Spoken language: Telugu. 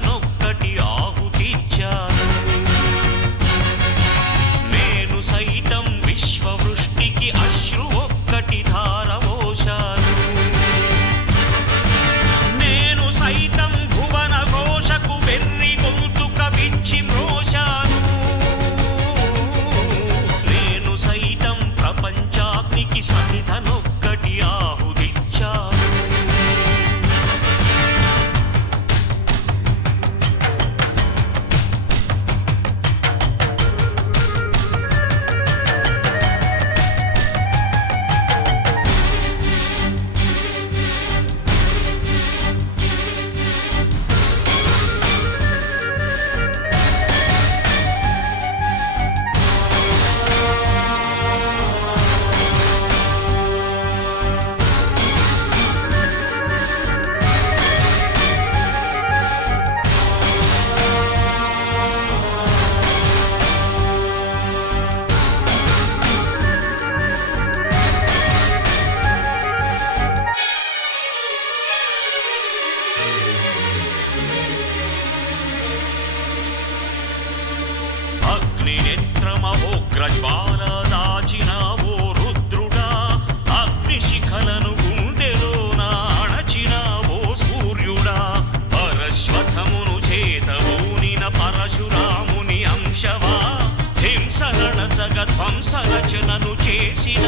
సమిధనొక్కటి ఆహుతిచ్చాను. నేను సైతం విశ్వవృష్టికి అశ్రు ఒక్కటి ధారవోశాను. నేను సైతం భువన ఘోషకు వెర్రి గొంతుక విచ్చి మ్రోశాను. నేను సైతం ప్రపంచాగ్నికి సమిధనొక్కటి ఆహుతిచ్చాను. అగ్నినేత్రమహోగ్రజ్వాల దాచినావో రుద్రుడా, అగ్నిశిఖలను గుండెలోన అణచినావో సూర్యుడా, పరశ్వథమును చేతవూనిన పరశురాముని అంశవా, హింసగణ జగధ్వంస రచనను చేసిన